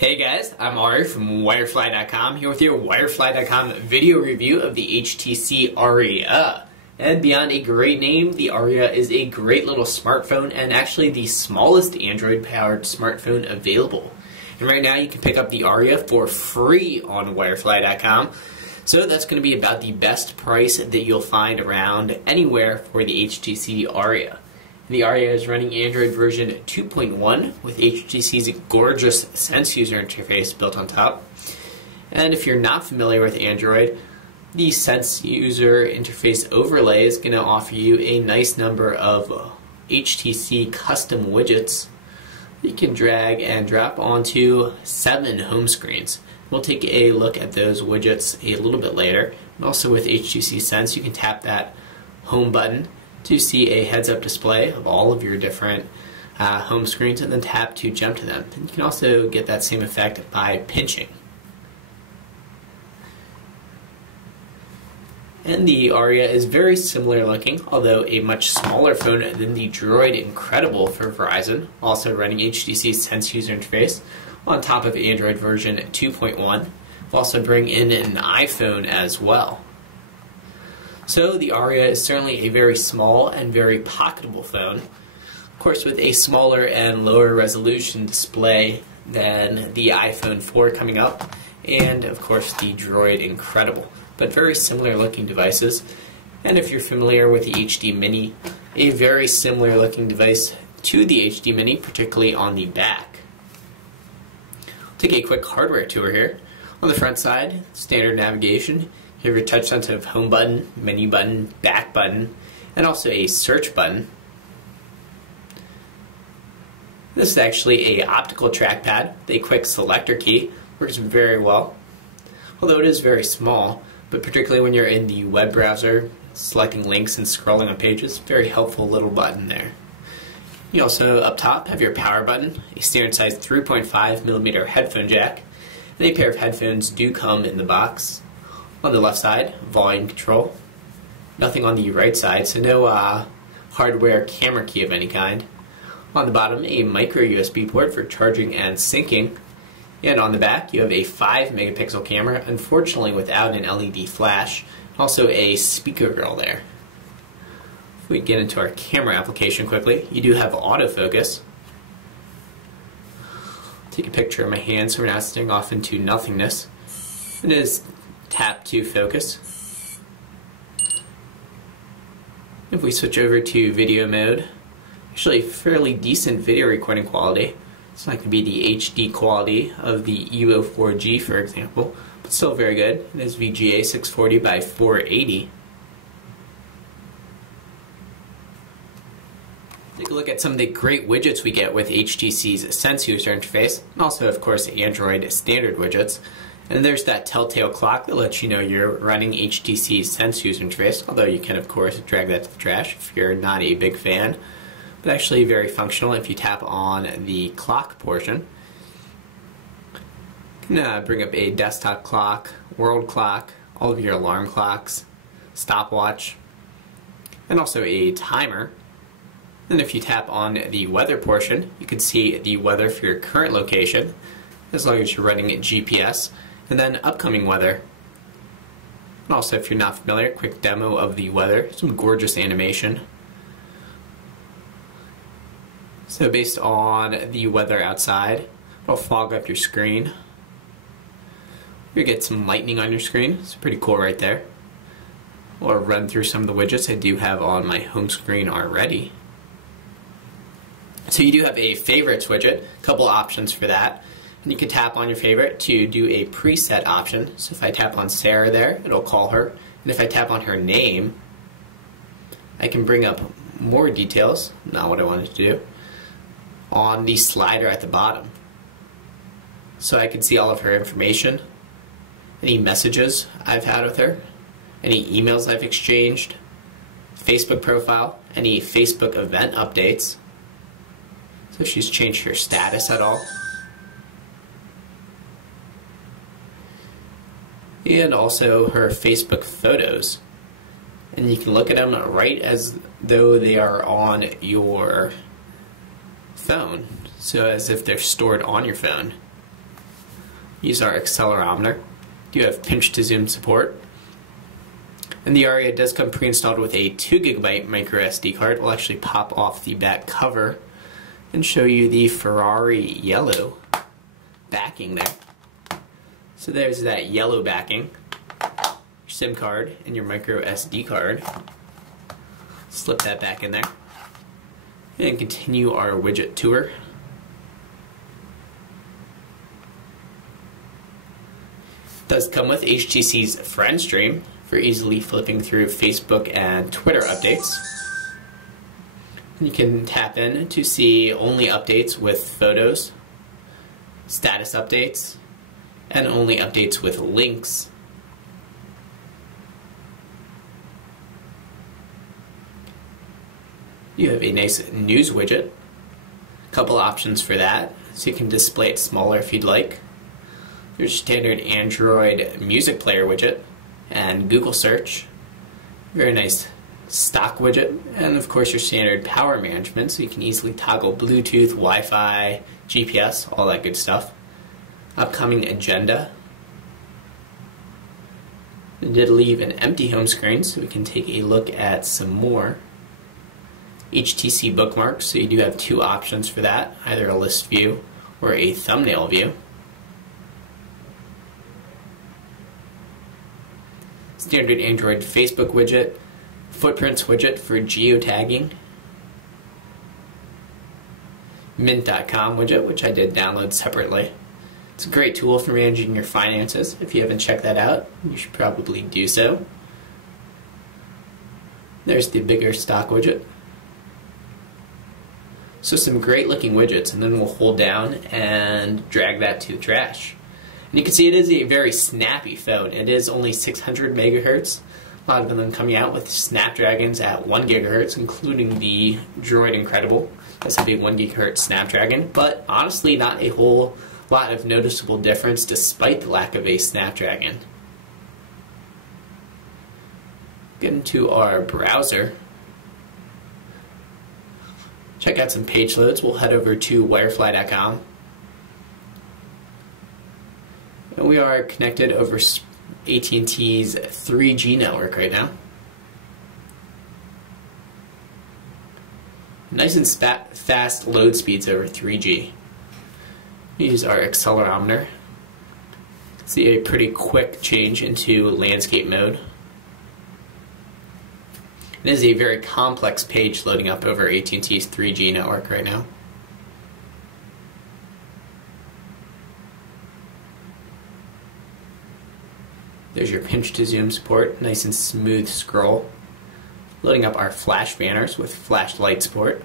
Hey guys, I'm Ari from Wirefly.com here with your Wirefly.com video review of the HTC Aria. And beyond a great name, the Aria is a great little smartphone and actually the smallest Android-powered smartphone available. And right now you can pick up the Aria for free on Wirefly.com. So that's going to be about the best price that you'll find around anywhere for the HTC Aria. The Aria is running Android version 2.1 with HTC's gorgeous Sense user interface built on top. And if you're not familiar with Android, the Sense user interface overlay is going to offer you a nice number of HTC custom widgets you can drag and drop onto 7 home screens. We'll take a look at those widgets a little bit later. And also with HTC Sense, you can tap that home button to see a heads-up display of all of your different home screens, and then tap to jump to them. And you can also get that same effect by pinching. And the Aria is very similar looking, although a much smaller phone than the Droid Incredible for Verizon, also running HTC Sense user interface on top of Android version 2.1. We'll also bring in an iPhone as well. So the Aria is certainly a very small and very pocketable phone, of course with a smaller and lower resolution display than the iPhone 4 coming up, and of course the Droid Incredible, but very similar looking devices. And if you're familiar with the HD Mini, a very similar looking device to the HD Mini, particularly on the back. Take a quick hardware tour here. On the front side, standard navigation. You have your touch-sensitive home button, menu button, back button, and also a search button. This is actually an optical trackpad. The quick selector key works very well, although it is very small, but particularly when you're in the web browser, selecting links and scrolling on pages, very helpful little button there. You also, up top, have your power button, a standard size 3.5mm headphone jack, and a pair of headphones do come in the box. On the left side, volume control. Nothing on the right side, so no hardware camera key of any kind. On the bottom, a micro USB port for charging and syncing. And on the back, you have a 5-megapixel camera, unfortunately without an LED flash. Also a speaker grill there. If we get into our camera application quickly, you do have autofocus. Take a picture of my hand so we're not staring off into nothingness. It is tap to focus. If we switch over to video mode, actually fairly decent video recording quality. It's not going to be the HD quality of the UO4G, for example, but still very good. It is VGA 640 by 480. Take a look at some of the great widgets we get with HTC's Sense user interface, and also, of course, Android standard widgets. And there's that telltale clock that lets you know you're running HTC Sense user interface, although you can, of course, drag that to the trash if you're not a big fan. But actually very functional if you tap on the clock portion. You can bring up a desktop clock, world clock, all of your alarm clocks, stopwatch, and also a timer. And if you tap on the weather portion, you can see the weather for your current location, as long as you're running GPS. And then upcoming weather. And also, if you're not familiar, quick demo of the weather. Some gorgeous animation. So based on the weather outside, it'll fog up your screen. You get some lightning on your screen. It's pretty cool right there. We'll run through some of the widgets I do have on my home screen already. So you do have a favorites widget, a couple options for that. And you can tap on your favorite to do a preset option. So if I tap on Sarah there, it'll call her. And if I tap on her name, I can bring up more details, not what I wanted to do, on the slider at the bottom. So I can see all of her information, any messages I've had with her, any emails I've exchanged, Facebook profile, any Facebook event updates. So if she's changed her status at all. And also her Facebook photos. And you can look at them right as though they are on your phone, so as if they're stored on your phone. Use our accelerometer. You have pinch to zoom support. And the Aria does come pre-installed with a 2GB micro SD card. We'll actually pop off the back cover and show you the Ferrari yellow backing there. So there's that yellow backing, your SIM card, and your micro SD card. Slip that back in there. And continue our widget tour. It does come with HTC's Friend Stream for easily flipping through Facebook and Twitter updates. You can tap in to see only updates with photos, status updates, and only updates with links. You have a nice news widget, a couple options for that, so you can display it smaller if you'd like. There's standard Android music player widget and Google search, very nice stock widget, and of course your standard power management, so you can easily toggle Bluetooth, Wi-Fi, GPS, all that good stuff. Upcoming agenda. We did leave an empty home screen, so we can take a look at some more. HTC bookmarks, so you do have two options for that, either a list view or a thumbnail view. Standard Android Facebook widget, footprints widget for geotagging, mint.com widget, which I did download separately. It's a great tool for managing your finances. If you haven't checked that out, you should probably do so. There's the bigger stock widget. So some great looking widgets, and then we'll hold down and drag that to the trash. And you can see it is a very snappy phone. It is only 600 megahertz. A lot of them coming out with Snapdragons at 1 gigahertz, including the Droid Incredible. That's a big 1 gigahertz Snapdragon, but honestly not a whole lot of noticeable difference despite the lack of a Snapdragon. Get into our browser. Check out some page loads. We'll head over to wirefly.com. And we are connected over AT&T's 3G network right now. Nice and fast load speeds over 3G. Use our accelerometer. See a pretty quick change into landscape mode. It is a very complex page loading up over AT&T's 3G network right now. There's your pinch to zoom support, nice and smooth scroll. Loading up our flash banners with flashlight support.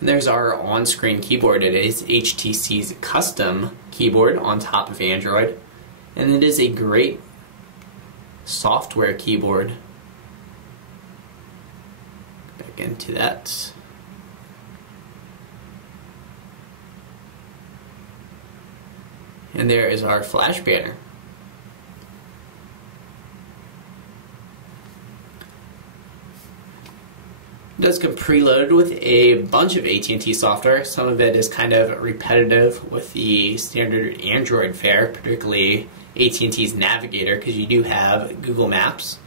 And there's our on-screen keyboard. It is HTC's custom keyboard on top of Android, and it is a great software keyboard. Back into that. And there is our flash banner. It does come preloaded with a bunch of AT&T software. Some of it is kind of repetitive with the standard Android fare, particularly AT&T's Navigator, because you do have Google Maps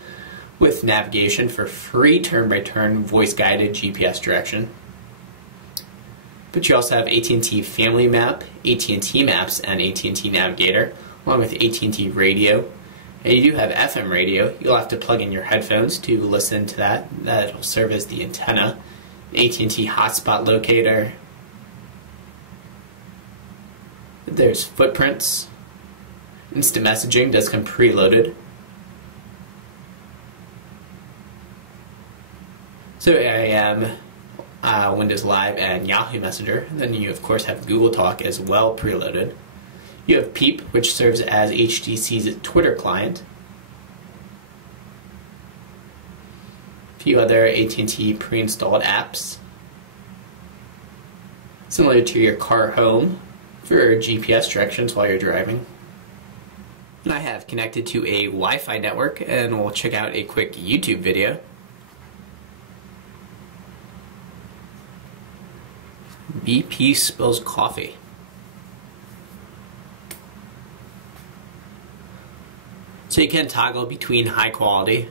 with navigation for free turn-by-turn voice-guided GPS direction. But you also have AT&T Family Map, AT&T Maps, and AT&T Navigator, along with AT&T Radio. And you do have FM radio. You'll have to plug in your headphones to listen to that. That'll serve as the antenna. AT&T Hotspot Locator. There's footprints. Instant messaging does come preloaded. So I am Windows Live and Yahoo Messenger. And then you of course have Google Talk as well preloaded. You have Peep, which serves as HTC's Twitter client. A few other AT&T pre-installed apps. Similar to your car home for GPS directions while you're driving. And I have connected to a Wi-Fi network, and we'll check out a quick YouTube video. BP spills coffee. So you can toggle between high quality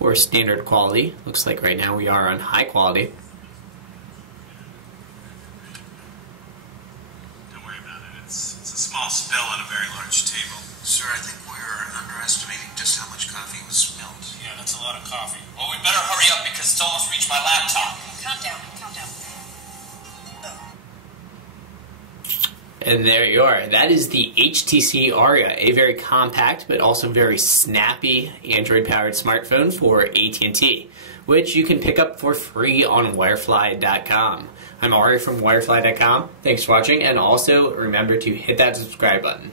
or standard quality. Looks like right now we are on high quality. Don't worry about it. It's a small spill on a very large table. Sir, I think we're underestimating just how much coffee was spilled. Yeah, that's a lot of coffee. Well, we better hurry up because it's almost reached my laptop. Calm down, calm down. And there you are. That is the HTC Aria, a very compact but also very snappy Android-powered smartphone for AT&T, which you can pick up for free on wirefly.com. I'm Ari from wirefly.com. Thanks for watching, and also remember to hit that subscribe button.